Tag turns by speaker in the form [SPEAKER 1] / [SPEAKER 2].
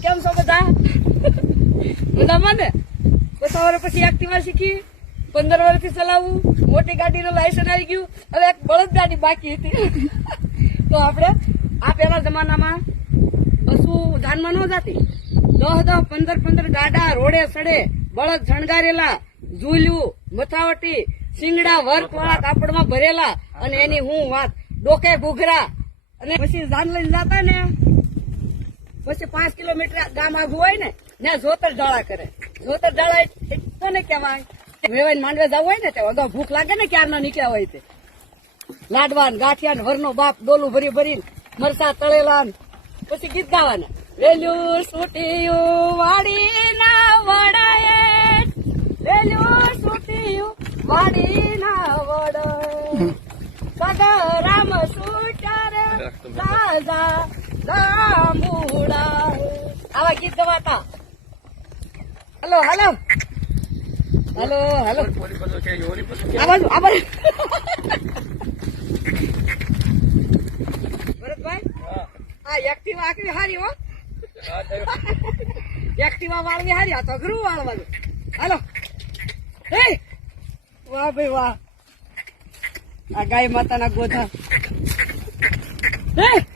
[SPEAKER 1] કેમ છો બધા? મજામાં ને? સવારે પછી એક્ટિવા શીખી, પંદર વર્ષથી ચલાવવું મોટી ગાડીનું લાયસન્સ આવી ગયું, હવે એક બળદ ગાડી બાકી હતી. તો આપણે આ પેલા જમાનામાં બસું ધાનમાં ન જાતી. દહ દહ, પંદર પંદર ગાડા, રોડે, સડે, બળદ શણગારેલા, ઝૂલ્યું, મથાવટી, શિંગડા વર્ક વાળા કાપડમાં ભરેલા, અને એની હું વાત, ડોકે ઘૂઘરા, અને પછી જાન લઈને જતા ને. પછી પાંચ કિલોમીટર ગામ આગું હોય ને ત્યાં જોતર ડાળા કરે. જોતર ડાળા કોને કહેવાય? વેવાઈ માંડવે જવું હોય ને તે અગાઉ ભૂખ લાગે ને ક્યારના નીકળ્યા હોય તે. લાડવાન ગાંઠિયા ને વરનો બાપ ડોલું ભરી ભરીને મરસા તળેલા પછી ગીત ગાવાના. વેલ્યું સુટિયું વાડીના વડાએ. વેલ્યું સુટિયું વાડીના વડાએ. સગરામ સુચારે રાજા રામુડા આવા ગીત ગવાતા. Hello hello. Hello hello. આ બાજુ આ બાજુ. ભરતભાઈ, આ એક્ટિવા આખી હારી હો. એક્ટિવા વાળવી હારી, આ તો અઘરું વાળવાનું. હાલો. હે. વાહ ભાઈ, વાહ. આ ગાય માતાના ગોધા. હે.